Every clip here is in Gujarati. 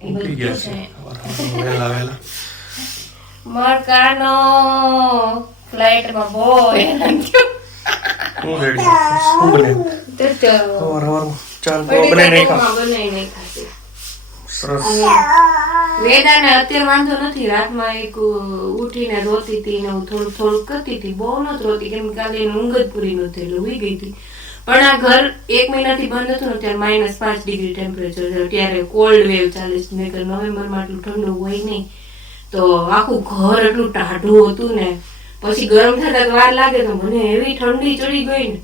એ ગયા છે છે વહેલા વહેલા મરકાનો ફ્લાઇટમાં બહુ હું રેડી શું બને તો તો ચાલ તો પડી બનાવી નાખ્યા કાઢવામાં બનાવી સરસ વેદાને અત્યારે વાંધો નથી રાતમાં એક ઉઠીને રોતી હતી ને હું થોડું થોડુંક કરતી હતી બહુ નથી રોતી કેમ કે કાલે ઊંઘ જ પૂરી નહોતી એટલે ઉઈ ગઈ હતી પણ આ ઘર એક મહિનાથી બંધ હતું અત્યારે ત્યારે માઇનસ પાંચ ડિગ્રી ટેમ્પરેચર છે. અત્યારે કોલ્ડ વેવ ચાલે છે. નહીતર નવેમ્બરમાં આટલું ઠંડુ હોય નહીં. તો આખું ઘર એટલું ટાઢું હતું ને. પછી ગરમ થતા વાર લાગે તો મને એવી ઠંડી ચડી ગઈ ને.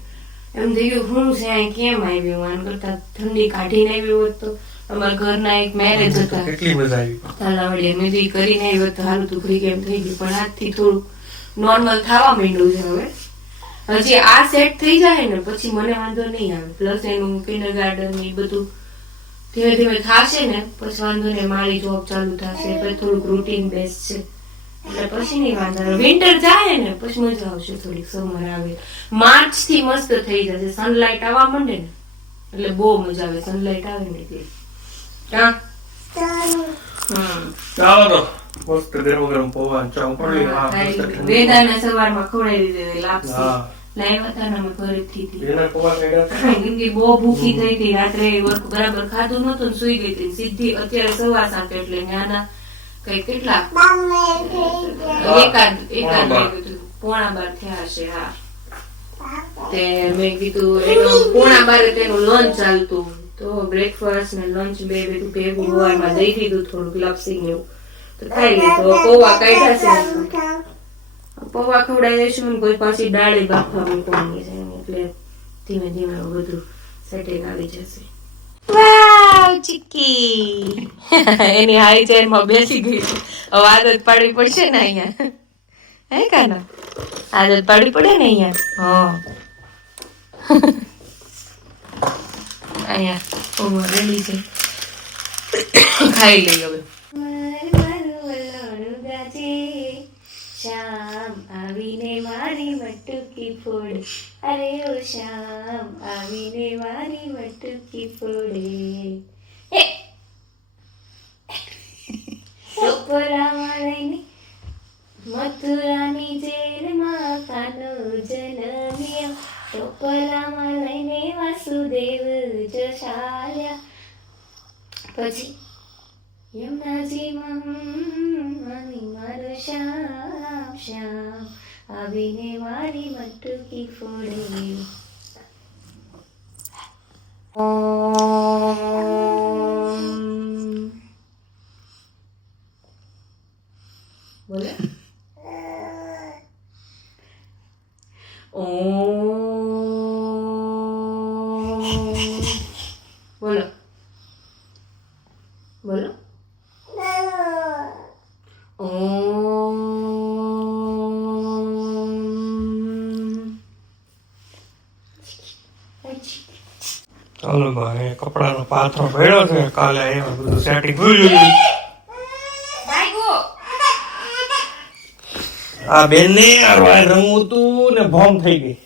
એમ થઈ ગયું હું છે અહીં કેમ આવ્યું આન કરતા ઠંડી કાઢીને આવ્યું હોત તો અમારા ઘરના એક મેરેજ હતા. કેટલી મજા આવી. તાલાવડી મેં કરીને આવ્યો તો હારું તું ઘડી કેમ થઈ ગયું. પણ આજથી થોડું નોર્મલ થવા માંડ્યું છે હવે. હજી આ સેટ થઈ જાય ને પછી મને વાંધો નહીં આવે. પ્લસ એનું કિન્ડર ગાર્ડન એ બધું ધીમે ધીમે થશે ને પછી વાંધો નહીં મારી જોબ ચાલુ થશે પછી થોડુંક રૂટીન બેસ છે. એટલે પછી નહીં વાંધો આવે. વિન્ટર જાય ને પછી મજા આવશે થોડીક સમર આવે. માર્ચથી મસ્ત થઈ જશે. સનલાઇટ આવવા માંડે ને એટલે બહુ મજા આવે. સનલાઇટ આવે ને એટલે. હમ. ચાલો તો મસ્ત ગરમ ગરમ પૌવા ચા પડી હા મસ્ત ઠંડી. વેદાને સવારમાં ખવડાવી દીધી લાપસી. લાવ્યા હતા ને અમે ઘરેથી થી. એના પૌવા ખાધા હતા? કેમ કે બહુ ભૂખી થઈ હતી રાત્રે વર્ક બરાબર ખાધું નતું સુઈ ગઈ હતી સીધી અત્યારે સવા સાત એટલે નાના કઈ કેટલા એકાદ એકાદ પોણા બાર. થયા હશે હા તે મેં કીધું એનું પોણા બારે તેનું લંચ ચાલતું તો બ્રેકફાસ્ટ ને લંચ બે બધું ભેગું હવારમાં દઈ દીધું થોડુંક લપસી ગયું તો ખાઈ લીધું પૌવા કાઢ્યા છે પૌવા ખવડાવી દઈશું ને કોઈ પાછી દાળે બાફવા મૂકવાની છે એટલે ધીમે ધીમે બધું સેટિંગ આવી જશે. વાવ ચીકી એની હાઈ ચેરમાં બેસી ગઈ છે. હવે આદત પાડવી પડશે ને અહીંયા. હે કાના? આદત પાડવી પડે ને અહીંયા? હા. અહીંયા ઓવર રેડી છે. ખાઈ લઈ હવે. મટકી ફોડે અરે ઓ શ્યામ આવીને મારી મટકી ફોડે એ! ટોપરામાં લઈને મથુરાની જેલમાં કાનો જન્મ્યો ટોપરામાં લઈને વાસુદેવ જશાલ્યા પછી યમુનાજીમાં માની મારો શ્યામ શ્યામ આવીને મારી મટકી ફોડે ઓમ. બોલો કપડાનો પાથરો ભેળો છે. કાલે એમાં બધું સેટિંગ જોયું આ બેન ને રમવું તું ને ભોમ થઈ ગઈ.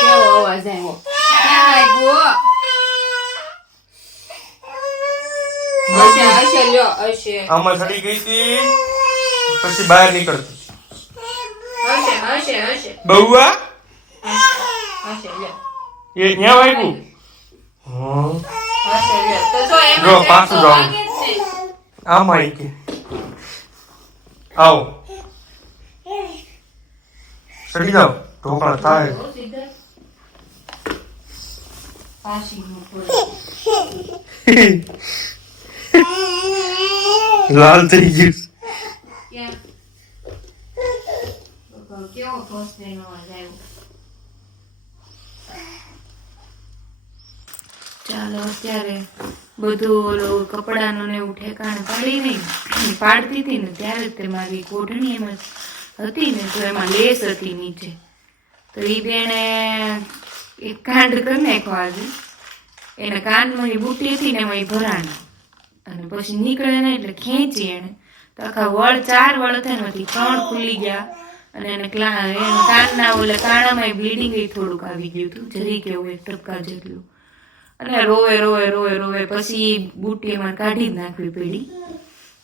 કેવો અવાજ આવ્યો આમાં ચડી ગઈ હતી. પછી બહાર નીકળતી. બહુઆ એ ત્યાં વાગ્યું. હા હશે લ્યો તો જો એમાં જો, સેટ પાછું તો જાઉં. વાગે જ છે. આમાં આવી ગઈ આવો ચડી જાઓ ઢોકળા થાય બહુ સીધા. પાછી મૂકો. લાલ થઈ ગયું ક્યાં? બાપા, કેવો ભોસડીનો અવાજ આવ્યો. ચાલો અત્યારે બધું ઓલો કપડાનું ને એવું ઠેકાણે પાડી નહીં પાડતી હતી ને ત્યારે તે મારી કોઢણી એમ હતી ને તો એમાં લેસ હતી નીચે. તો એ બેને એક કાંડ કરી નાખ્યો આજે. એને કાનમાં એ બુટી હતી ને એમાં એ ભરાણી. અને પછી નીકળે ને એટલે ખેંચી એને. તો આખા વળ, ચાર વળ થાય ને ત્રણ ખુલી ગયા. અને એને ક્લા એને કાનના ઓલા કાણામાં બ્લીડિંગ થોડુંક આવી ગયું હતું. જરી કે એવું એક ટપકા જેટલું. અને રોવે રોવે રોવે રોવે પછી બુટ્ટી એમાં કાઢી જ નાખવી પડી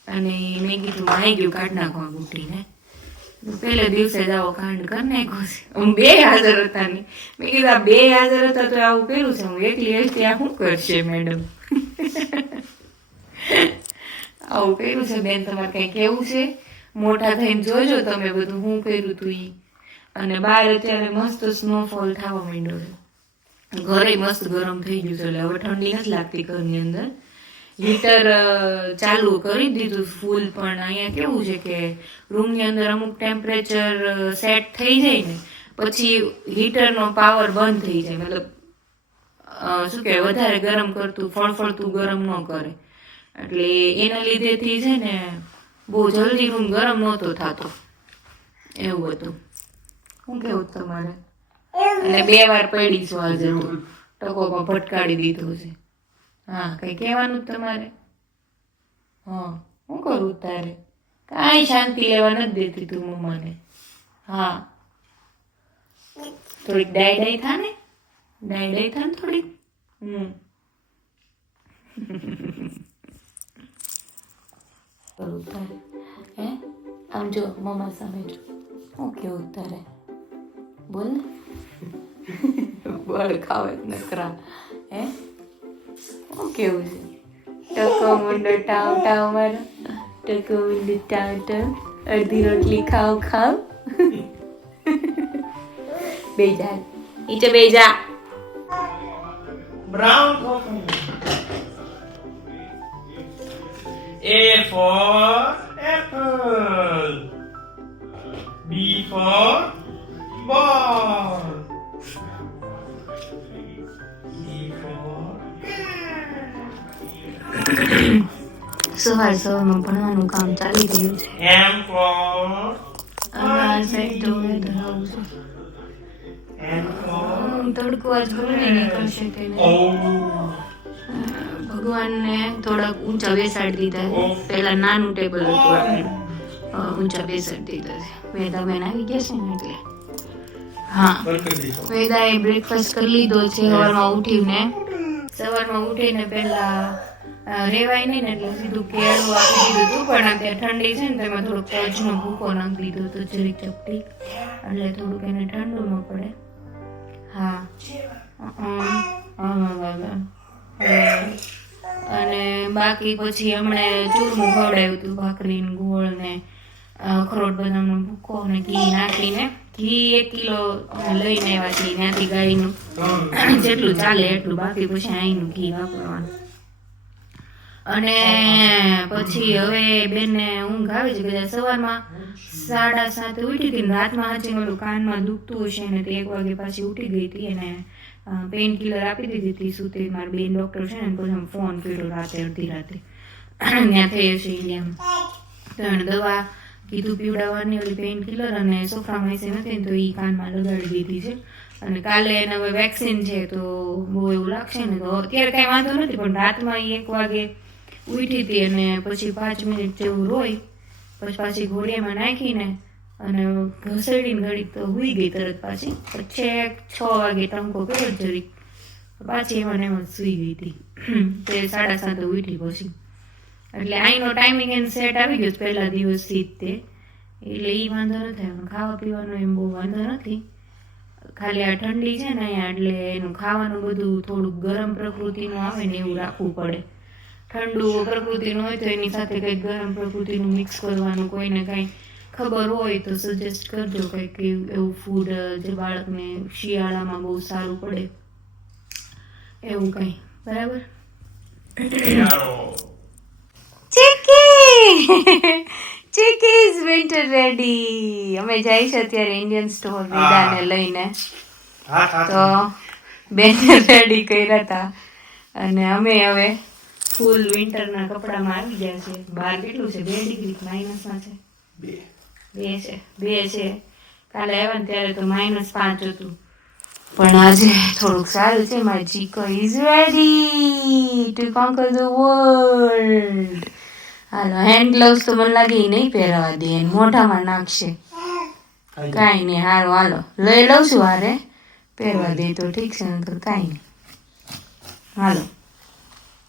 અને મેં કીધું આવી ગયું, કાઢી નાખો આ બુટ્ટીને. પહેલે દિવસે જ આવો કાંડ કરી નાખ્યો છે. હું બે હાજર હતા ને મેં કીધું, આ બે હાજર હતા તો આવું પેલું છે. હું એકલી એકલી, આ શું કરશે, મેડમ? આવું પેલું છે. બેન, તમારે કઈ કેવું છે? મોટા થઈને જોજો તમે બધું. હું કર્યું તું એ અને બહાર અત્યારે મસ્ત સ્નોફોલ થવા માંડ્યો છે. ઘરે મસ્ત ગરમ થઈ ગયું છે. એટલે હવે ઠંડી નથી લાગતી ઘરની અંદર. હીટર ચાલુ કરી દીધું ફૂલ, પણ અહીંયા કેવું છે કે રૂમની અંદર અમુક ટેમ્પરેચર સેટ થઈ જાય ને, પછી હીટરનો પાવર બંધ થઈ જાય. મતલબ શું કહેવાય, વધારે ગરમ કરતું, ફળફળતું ગરમ ન કરે. એટલે એના લીધેથી છે ને, બહુ જલ્દી રૂમ ગરમ નહોતો થતો. એવું હતું. શું કેવું તમારે? અને બે વાર પડી છું આ જરૂર. ટકોમાં ભટકાડી દીધો છે. હા, કઈ કહેવાનું તમારે? હા શું કરું તારે? કાંઈ શાંતિ લેવા નથી દેતી તું મને હા. થોડીક ડાય ડાય થા ને? ડાય ડાય થા ને થોડીક? હમ. કરું તારે. હે? આમ જો, મમ્મા સામે જો. શું કેવું તારે? બોલ ને. બળ ખાવે નકરા. હે? શું કેવું છે? ટકો મુંડો ટાવ ટાવ મારો. ટકો મુંડો ટાવ ટાવ. અડધી રોટલી ખાવ ખાવ. બેજા. નીચે બે જા Brown coffee. A for apple. B for ball. સવાર સવારમાં ભણવાનું કામ ચાલી રહ્યું છે. એમ સાઈડ ધરાવું. છે N for તડકો આજ ગમે નીકળશે તેને. ભગવાનને થોડાક ઊંચા બેસાડી દીધા છે. પહેલા નાનું ટેબલ હતું આપણે. ઊંચા બેસાડી દીધા છે. વેદા બેન આવી ગયા છે ને એટલે? હા. વેદાએ બ્રેકફાસ્ટ કરી લીધો છે. સવારમાં ઉઠીને. સવારમાં ઉઠીને પહેલા રેવાય નહીં ને એટલે સીધું કેળું આપી દીધું હતું પણ અત્યારે ઠંડી છે ને તેમાં થોડુંક તજનો ભૂકો નાખી દીધો હતો જરી ચપટી. એટલે થોડુંક એને ઠંડુ ન પડે. હા. અને બાકી પછી હમણે ચૂરમું ખવડાવ્યું હતું ભાખરી ગોળ ને અ, અખરોટ બદામનો ભૂકો અને ઘી નાખીને. ઘી એક કિલો લઈને આવ્યા છીએ ત્યાંથી ગાયનું. જેટલું ચાલે એટલું બાકી પછી અહીંનું ઘી વાપરવાનું. અને પછી હવે બેનને ઊંઘ આવી છે કદાચ સવારમાં સાડા સાતે ઉઠી હતી ને રાતમાં હજી ઓલું કાનમાં દુખતું હશે ને તે એક વાગે પાછી ઉઠી ગઈ હતી અને પેઇન કિલર આપી દીધી હતી. સુતી મારા બેન ડૉક્ટર છે ને પછી ફોન કર્યો રાતે અડધી રાતે. ત્યાં થઈ હશે ઇન્ડિયામાં તો દવા કીધું પીવડાવવાની ઓલી પેઇન કિલર અને સોફા હતી ને તો એ કાનમાં લગાડી દીધી છે. અને કાલે એને હવે વેક્સિન છે તો બહુ એવું લાગશે ને તો અત્યારે કાંઈ વાંધો નથી, પણ રાતમાં એક વાગે ઉઠી હતી અને પછી પાંચ મિનિટ જેવું રોઈ, પછી પાછી ઘોડિયામાં નાખીને અને ઘસેડીને ઘડીક તો હુઈ ગઈ તરત પાછી. પછી છ વાગે ટંકો કર્યો જરીક. પાછી એમાં એમાં સૂઈ ગઈ હતી. તે સાડા સાતે ઉઠી પછી એટલે અહીંનો ટાઈમિંગ એન સેટ આવી ગયો પહેલા દિવસથી જ તે. એટલે એ વાંધો નથી ખાવા પીવાનો એમ બહુ વાંધો નથી. ખાલી આ ઠંડી છે ને અહીંયા એટલે એનું ખાવાનું બધું થોડુંક ગરમ પ્રકૃતિનું આવે ને એવું રાખવું પડે. ઠંડુ પ્રકૃતિનું હોય તો એની સાથે કંઈક ગરમ પ્રકૃતિનું મિક્સ કરવાનું કોઈને કાંઈ ખબર હોય તો સજેસ્ટ કરજો કંઈક એવું ફૂડ જે બાળકને શિયાળામાં બહુ સારું પડે. એવું કંઈ. બરાબર. Chikki Chikki is winter ready અમે જઈશ અત્યારે ઇન્ડિયન સ્ટોર વિદાને લઈને. તો બેને રેડી કર્યા હતા. અને અમે હવે ફૂલ વિન્ટરના કપડામાં આવી ગયા છે. બહાર કેટલું છે? બે ડિગ્રી માઇનસમાં છે. બે. બે છે. બે છે. કાલે આવ્યા ને ત્યારે તો માઇનસ પાંચ હતું. પણ આજે થોડુંક સારું છે. મારી Chiko is ready to conquer the world hello hand gloves તો મને લાગે નહીં પહેરવા દે. મોઢામાં નાખશે. કાંઈ નહીં. હારું હાલો લઈ લઉં છું હારે. પહેરવા દે તો ઠીક છે અંકલ કાંઈ નહીં. હાલો.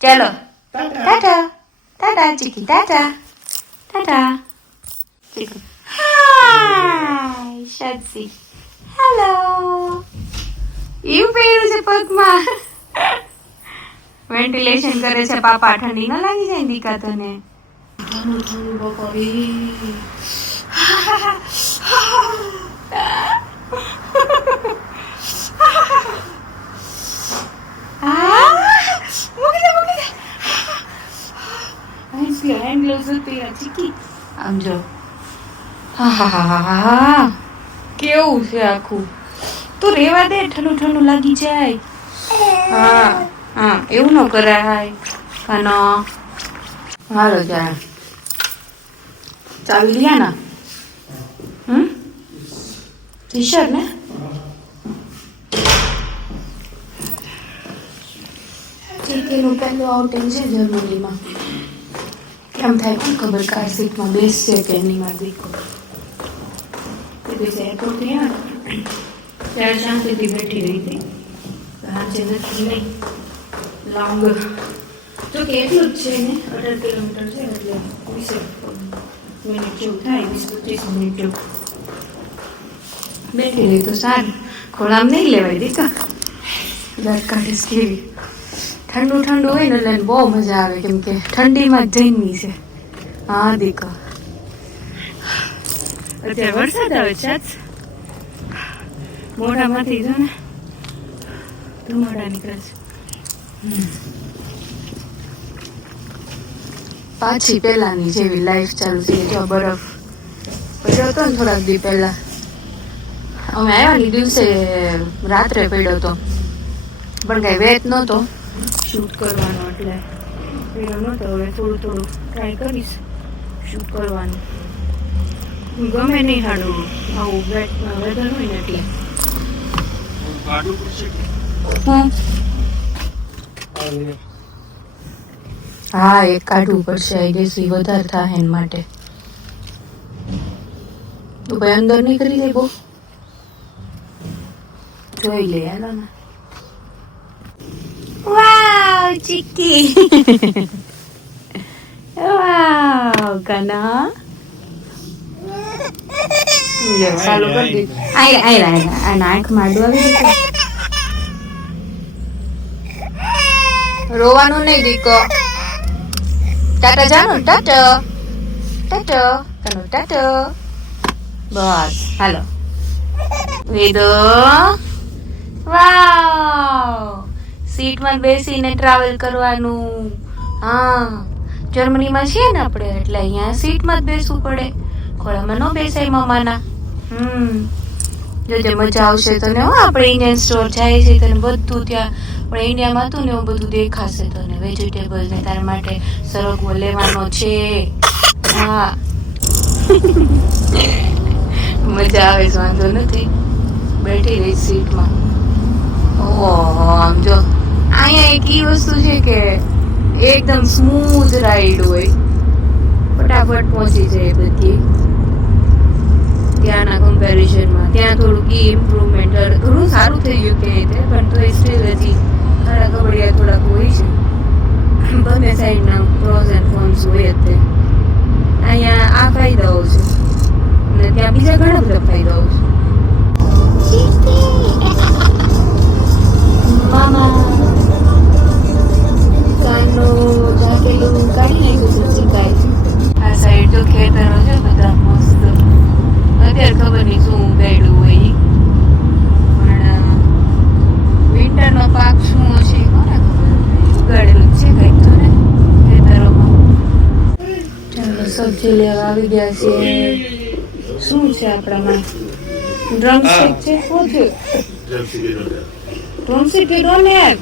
ચાલો. ટાટા ટાટા ચીકી ટાટા ટાટા ચીકુ હાય શાદસી હેલો એવું પહેર્યું છે પગમાં વેન્ટિલેશન કરે છે પાપા ઠંડી ન લાગી જાય દીકા તને ઠંડુ ઠંડુ બપોરે મૂકી દે મૂકી દે ગ્લો હેન્ડ ગ્લોવ્સ પહેર્યા ચીકી આમ જો હા હા હા હા કેવું છે આખું? તું રેવા દે ઠંડુ ઠંડુ લાગી જાય. હા હા એવું ન કરાય. કાનો હાલો જા. ચાવી લિયા ના હમ? ટી શર્ટ ને ચીકીનું પહેલું આઉટિંગ છે જર્મનીમાં. કેમ થાય કોણ ખબર કાર સીટમાં બેસશે કે એની માં દીકરો દિવસે એરપોર્ટ ત્યારે શાંતિથી બેઠી રહી હતી આજે નથી નહીં લોંગ જો કે જ છે ને અઢાર કિલોમીટર છે એટલે વીસ મિનિટ થાય વીસ પચીસ મિનિટ જેવું બેઠી રહી તો સારું ખોળામ નહીં લેવાય દીકા લટકાટીસ કેવી ઠંડુ ઠંડુ હોય ને એટલે બહુ મજા આવે કેમ કે ઠંડીમાં જ છે. હા દીકા. અત્યારે વરસાદ આવે છે. મોઢામાંથી જો ને ધુમાડા નીકળે છે. પાછી પેલાની જેવી લાઈફ ચાલુ થઈ જો બરફ. પડ્યો હતો ને થોડાક દી પહેલા. અમે આવ્યા ને દિવસે રાત્રે પડ્યો હતો. પણ કઈ વેત નહોતો. શૂટ કરવાનો એટલે પડ્યો નહોતો હવે થોડું થોડું ટ્રાય કરીશ શૂટ કરવાનું. ગમે નહીં હાડું આવું વેટ વેધર હોય ને એટલે. હા એક કાઢવું પડશે આઈ ગેસ ઈ વધારે થાય એન માટે. તો ભાઈ અંદર નહીં કરી દે જોઈ લે હાલો ને વાવ ચીકી વાવ કના લે ચાલુ કરી દીધું આય આય આય આના આંખમાં આડું આવી ગયું રોવાનું નહીં દીકો ટાટા જાનું ટાટો ટાટો કનો ટાટો બસ હાલો વેદો વાવ સીટમાં બેસીને ટ્રાવેલ કરવાનું. હા, જર્મનીમાં છીએ ને આપણે, એટલે અહીંયા સીટમાં જ બેસવું પડે. ખોળામાં ન બેસાય મમ્માના હમ. જોજે મજા આવશે તને હો, આપણે ઇન્ડિયન સ્ટોર જાય છે તને બધું ત્યાં. પણ ઇન્ડિયામાં હતું ને એવું બધું દેખાશે તને વેજીટેબલ ને તારા માટે સરગવો લેવાનો છે. હા. મજા આવે વાંધો નથી. બેઠી રહી સીટમાં. ઓહો, આમ જો. અહીંયા એક ઈ વસ્તુ છે કે એકદમ સ્મૂથ રાઈડ હોય. ફટાફટ પહોંચી જાય બધી. ત્યાંના કમ્પેરિઝનમાં ત્યાં થોડુંક ઈ ઇમ્પ્રુવમેન્ટ ઘણું સારું થઈ ગયું કે રીતે પણ તો સ્ટીલ હજી ખરા ગબડિયા થોડાક હોય છે. બંને સાઈડના પ્રોઝ એન્ડ કોન્સ હોય જ તે અહીંયા આ ફાયદાઓ છે. અને ત્યાં બીજા ઘણા બધા ફાયદાઓ છે. સબ્જી લેવા આવી ગયા છે. શું છે આપણામાં? ડ્રમસ્ટિક છે? શું છે? Drum set have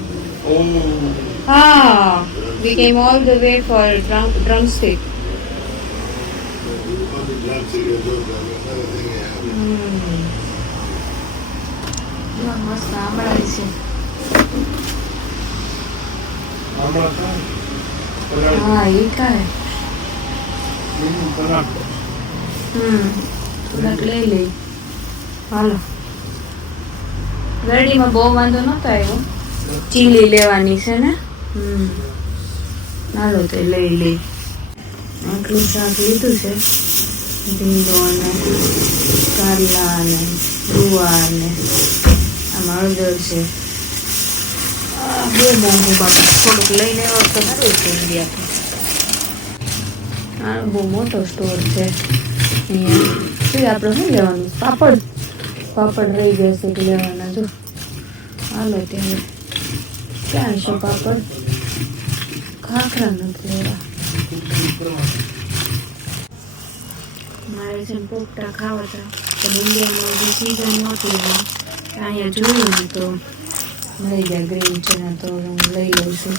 Ah, we came all the way for drum drum Hmm. જો મસ્ત આંબળા છે. હા એ કાય હમ થોડાક લઈ લઈ. હાલો. ગાડીમાં બહુ વાંધો નતો આવ્યો. ચીલી લેવાની છે ને? હમ. હાલો તે લઈ લઈ. આટલું શાક લીધું છે. ભીંડો અને કારલા અને ગુવા ને આમાં હળદર છે. આ બહુ મોંઘું બાપ થોડુંક લઈ લેવા તો સારું છે ઇન્ડિયાથી. આ બહુ મોટો સ્ટોર છે. અહીંયા. આપણે શું લેવાનું? પાપડ. પાપડ રહી જશે તો લેવાના. જો. હાલો ત્યારે ક્યાં છે પાપડ? ખાખરા નથી લેવા. મારે છે પોપટા ખાવા હતા. પણ ઇન્ડિયામાં હજી સીઝન નહોતી અહીંયા જોયું તો મળી ગયા ગ્રીન ચના તો હું લઈ લઉં છું.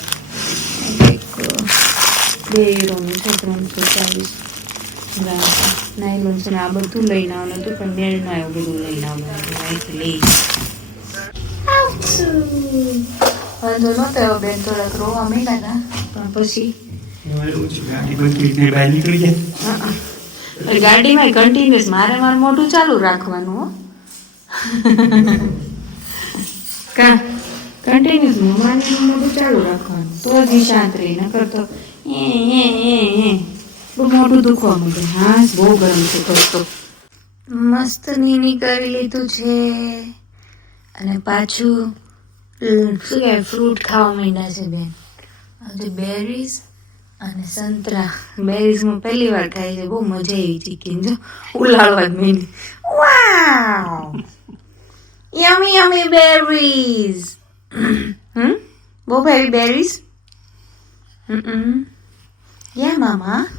બે યુરોનું છે ત્રણસો ચાલીસ. ગ્રામ નાયલોન છે ને આ બધું લઈને આવવાનું હતું પણ મેળ ના આવ્યું બધું લઈને આવવાનું હતું. અહીંથી લઈ વાંધો નહોતો આવ્યો બેન થોડાક રોવા હતા પણ પછી એવું ગાડીમાં કન્ટિન્યુઅસ મારે મારું મોઢું ચાલુ રાખવાનું હો. કા? કન્ટિન્યુઅસ મારે મોઢું ચાલુ રાખવાનું. તો જ શાંત રહી નકર તો બહુ મોટું દુખવા માંડે હા બહુ ગરમ છે તો મસ્ત નીની કરી લીધું છે. અને પાછું શું કહેવાય ફ્રૂટ ખાવા માંડ્યા છે બેન. આજે બેરીઝ અને સંતરા. બેરીઝ હું પહેલી વાર ખાઈ છે, બહુ મજા આવી ચીકીને જો ઉલાળવા જ વાવ યમી યમી બેરીઝ હમ? બહુ ભાઈ બેરીઝ હમ. Yeah, Mama.